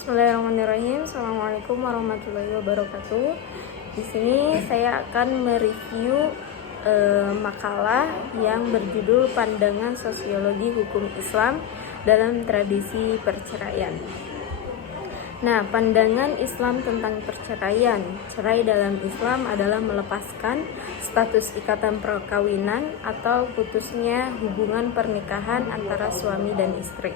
Bismillahirrahmanirrahim. Assalamualaikum warahmatullahi wabarakatuh. Di sini saya akan mereview makalah yang berjudul Pandangan Sosiologi Hukum Islam dalam Tradisi Perceraian. Nah, pandangan Islam tentang perceraian. Cerai dalam Islam adalah melepaskan status ikatan perkawinan atau putusnya hubungan pernikahan antara suami dan istri.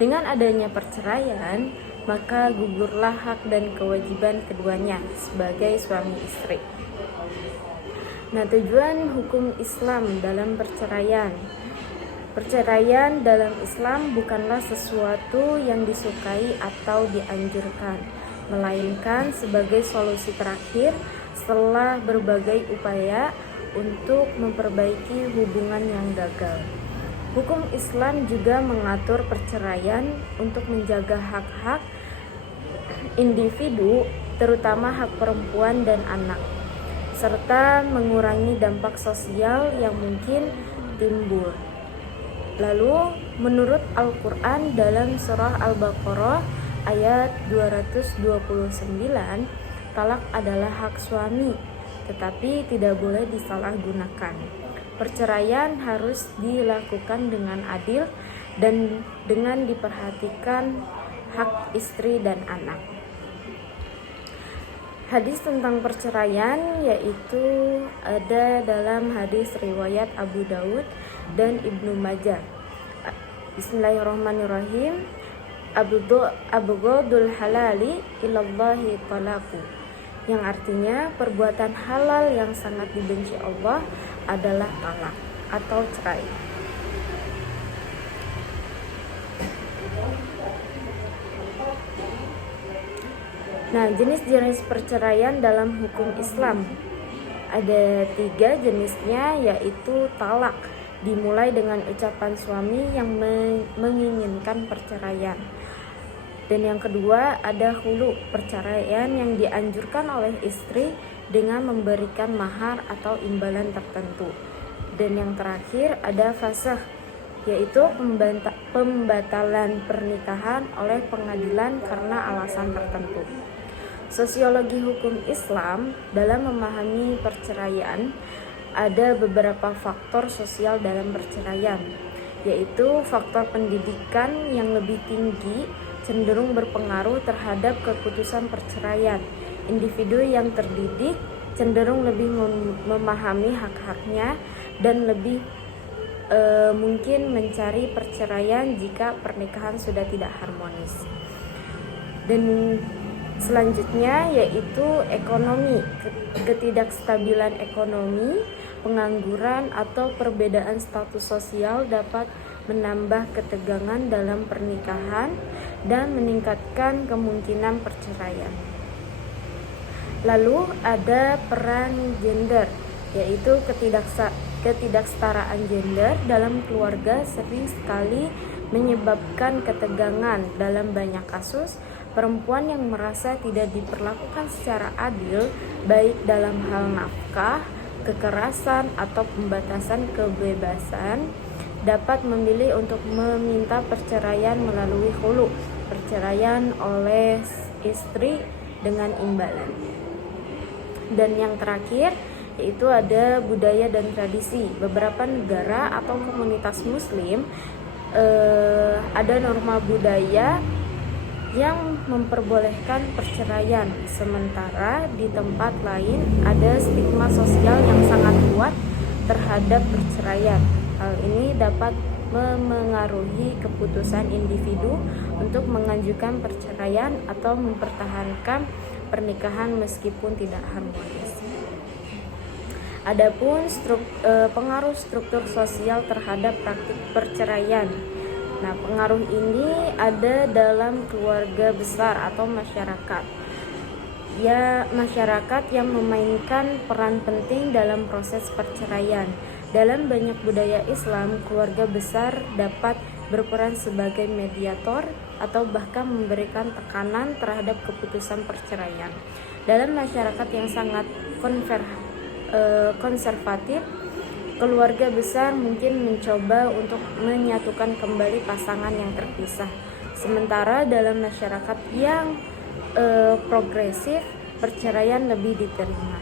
Dengan adanya perceraian, maka gugurlah hak dan kewajiban keduanya sebagai suami istri. Nah, tujuan hukum Islam dalam perceraian. Perceraian dalam Islam bukanlah sesuatu yang disukai atau dianjurkan, melainkan sebagai solusi terakhir setelah berbagai upaya untuk memperbaiki hubungan yang gagal. Hukum Islam juga mengatur perceraian untuk menjaga hak-hak individu, terutama hak perempuan dan anak, serta mengurangi dampak sosial yang mungkin timbul. Lalu, menurut Al-Quran dalam surah Al-Baqarah ayat 229, talak adalah hak suami, tetapi tidak boleh disalahgunakan. Perceraian harus dilakukan dengan adil dan dengan diperhatikan hak istri dan anak. Hadis tentang perceraian yaitu ada dalam hadis riwayat Abu Daud dan Ibnu Majah. Bismillahirrahmanirrahim. Abghadul halali ilallahi talaku, yang artinya perbuatan halal yang sangat dibenci Allah adalah talak atau cerai. Nah, jenis-jenis perceraian dalam hukum Islam ada 3 jenisnya, yaitu talak, dimulai dengan ucapan suami yang menginginkan perceraian. Dan yang kedua ada khulu, perceraian yang dianjurkan oleh istri dengan memberikan mahar atau imbalan tertentu. Dan yang terakhir ada fasakh, yaitu pembatalan pernikahan oleh pengadilan karena alasan tertentu. Sosiologi hukum Islam dalam memahami perceraian, ada beberapa faktor sosial dalam perceraian, yaitu faktor pendidikan yang lebih tinggi cenderung berpengaruh terhadap keputusan perceraian. Individu yang terdidik cenderung lebih memahami hak-haknya dan lebih mungkin mencari perceraian jika pernikahan sudah tidak harmonis. Dan selanjutnya yaitu ekonomi, ketidakstabilan ekonomi, pengangguran atau perbedaan status sosial dapat menambah ketegangan dalam pernikahan dan meningkatkan kemungkinan perceraian. Lalu ada peran gender, yaitu ketidaksetaraan gender dalam keluarga sering sekali menyebabkan ketegangan. Dalam banyak kasus, perempuan yang merasa tidak diperlakukan secara adil, baik dalam hal nafkah, kekerasan, atau pembatasan kebebasan, dapat memilih untuk meminta perceraian melalui khulu, perceraian oleh istri dengan imbalan. Dan yang terakhir yaitu ada budaya dan tradisi. Beberapa negara atau komunitas muslim ada norma budaya yang memperbolehkan perceraian, sementara di tempat lain ada stigma sosial yang sangat kuat terhadap perceraian. Hal ini dapat memengaruhi keputusan individu untuk mengajukan perceraian atau mempertahankan pernikahan meskipun tidak harmonis. Adapun pengaruh struktur sosial terhadap praktik perceraian. Nah, pengaruh ini ada dalam keluarga besar atau masyarakat. Ya, masyarakat yang memainkan peran penting dalam proses perceraian. Dalam banyak budaya Islam, keluarga besar dapat berperan sebagai mediator atau bahkan memberikan tekanan terhadap keputusan perceraian. Dalam masyarakat yang sangat konservatif, keluarga besar mungkin mencoba untuk menyatukan kembali pasangan yang terpisah, Sementara dalam masyarakat yang progresif, perceraian lebih diterima.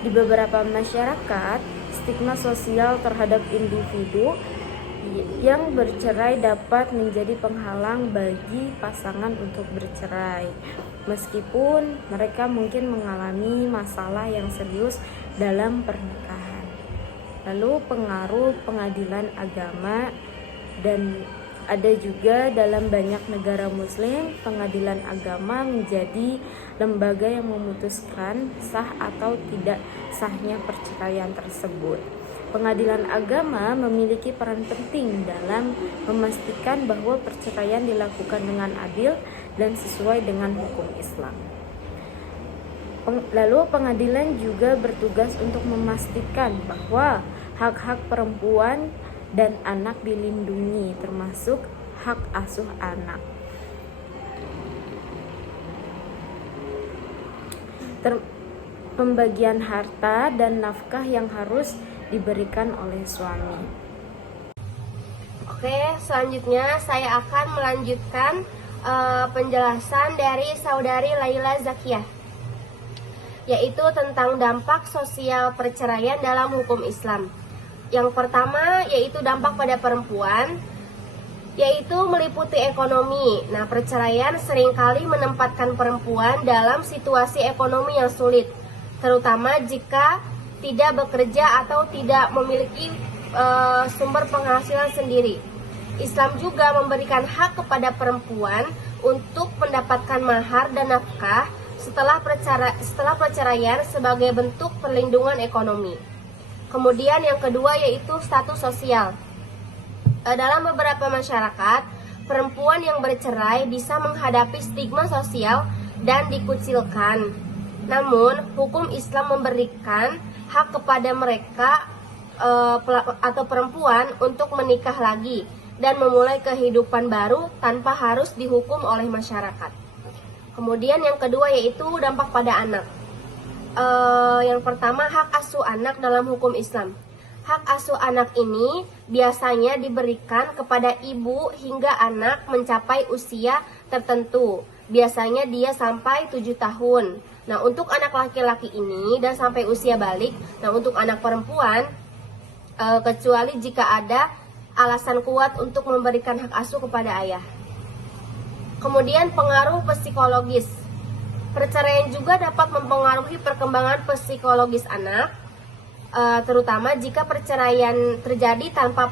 Di beberapa masyarakat, stigma sosial terhadap individu yang bercerai dapat menjadi penghalang bagi pasangan untuk bercerai, meskipun mereka mungkin mengalami masalah yang serius dalam pernikahan. Lalu pengaruh pengadilan agama, dan ada juga dalam banyak negara muslim, pengadilan agama menjadi lembaga yang memutuskan sah atau tidak sahnya perceraian tersebut. Pengadilan agama memiliki peran penting dalam memastikan bahwa perceraian dilakukan dengan adil dan sesuai dengan hukum Islam. Lalu pengadilan juga bertugas untuk memastikan bahwa hak-hak perempuan dan anak dilindungi, termasuk hak asuh anak. Pembagian harta dan nafkah yang harus diberikan oleh suami. Oke, selanjutnya saya akan melanjutkan penjelasan dari saudari Laila Zakiyah, yaitu tentang dampak sosial perceraian dalam hukum Islam. Yang pertama yaitu dampak pada perempuan, yaitu meliputi ekonomi. Nah, perceraian seringkali menempatkan perempuan dalam situasi ekonomi yang sulit, terutama jika tidak bekerja atau tidak memiliki sumber penghasilan sendiri. Islam juga memberikan hak kepada perempuan untuk mendapatkan mahar dan nafkah setelah perceraian sebagai bentuk perlindungan ekonomi. Kemudian yang kedua yaitu status sosial. Dalam beberapa masyarakat, perempuan yang bercerai bisa menghadapi stigma sosial dan dikucilkan. Namun, hukum Islam memberikan hak kepada mereka atau perempuan untuk menikah lagi dan memulai kehidupan baru tanpa harus dihukum oleh masyarakat. Kemudian yang kedua yaitu dampak pada anak. Yang pertama, hak asuh anak dalam hukum Islam. Hak asuh anak ini biasanya diberikan kepada ibu hingga anak mencapai usia tertentu. Biasanya dia sampai 7 tahun. Nah, untuk anak laki-laki ini dan sampai usia balik. Nah, untuk anak perempuan, kecuali jika ada alasan kuat untuk memberikan hak asuh kepada ayah. Kemudian pengaruh psikologis. Perceraian juga dapat mempengaruhi perkembangan psikologis anak, terutama jika perceraian terjadi tanpa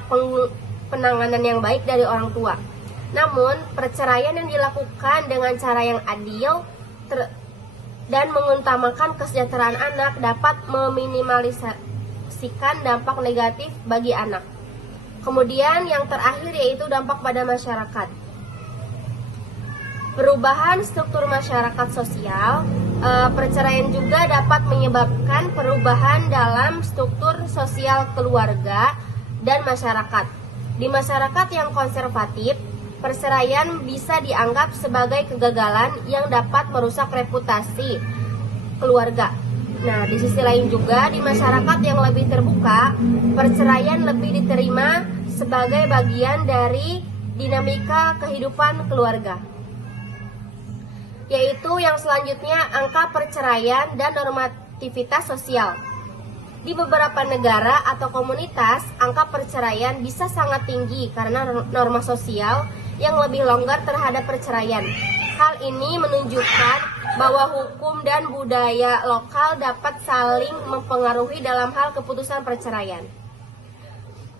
penanganan yang baik dari orang tua. Namun, perceraian yang dilakukan dengan cara yang adil dan mengutamakan kesejahteraan anak dapat meminimalisasikan dampak negatif bagi anak. Kemudian yang terakhir yaitu dampak pada masyarakat. Perubahan struktur masyarakat sosial, perceraian juga dapat menyebabkan perubahan dalam struktur sosial keluarga dan masyarakat. Di masyarakat yang konservatif, perceraian bisa dianggap sebagai kegagalan yang dapat merusak reputasi keluarga. Nah, di sisi lain juga di masyarakat yang lebih terbuka, perceraian lebih diterima sebagai bagian dari dinamika kehidupan keluarga. Yaitu yang selanjutnya angka perceraian dan normativitas sosial. Di beberapa negara atau komunitas, angka perceraian bisa sangat tinggi karena norma sosial yang lebih longgar terhadap perceraian. Hal ini menunjukkan bahwa hukum dan budaya lokal dapat saling mempengaruhi dalam hal keputusan perceraian.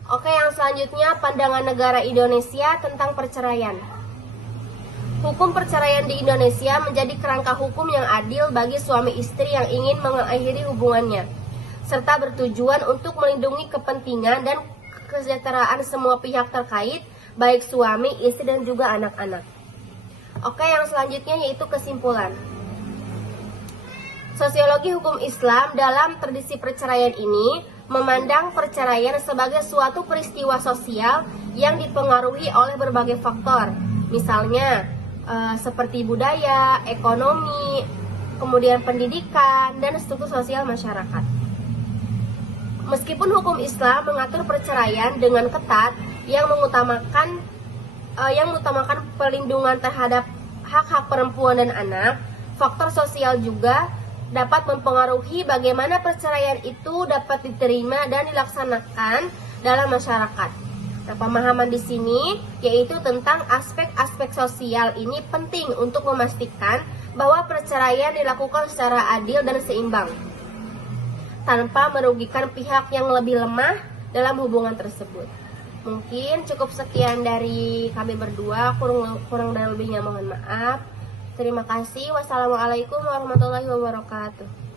Oke, yang selanjutnya pandangan negara Indonesia tentang perceraian. Hukum perceraian di Indonesia menjadi kerangka hukum yang adil bagi suami istri yang ingin mengakhiri hubungannya, serta bertujuan untuk melindungi kepentingan dan kesejahteraan semua pihak terkait, baik suami, istri, dan juga anak-anak. Oke, yang selanjutnya yaitu kesimpulan. Sosiologi hukum Islam dalam tradisi perceraian ini memandang perceraian sebagai suatu peristiwa sosial yang dipengaruhi oleh berbagai faktor, misalnya seperti budaya, ekonomi, kemudian pendidikan, dan struktur sosial masyarakat. Meskipun hukum Islam mengatur perceraian dengan ketat yang mengutamakan yang mengutamakan perlindungan terhadap hak-hak perempuan dan anak, faktor sosial juga dapat mempengaruhi bagaimana perceraian itu dapat diterima dan dilaksanakan dalam masyarakat. Nah, pemahaman di sini yaitu tentang aspek-aspek sosial ini penting untuk memastikan bahwa perceraian dilakukan secara adil dan seimbang, tanpa merugikan pihak yang lebih lemah dalam hubungan tersebut. Mungkin cukup sekian dari kami berdua, kurang dan lebihnya mohon maaf. Terima kasih. Wassalamualaikum warahmatullahi wabarakatuh.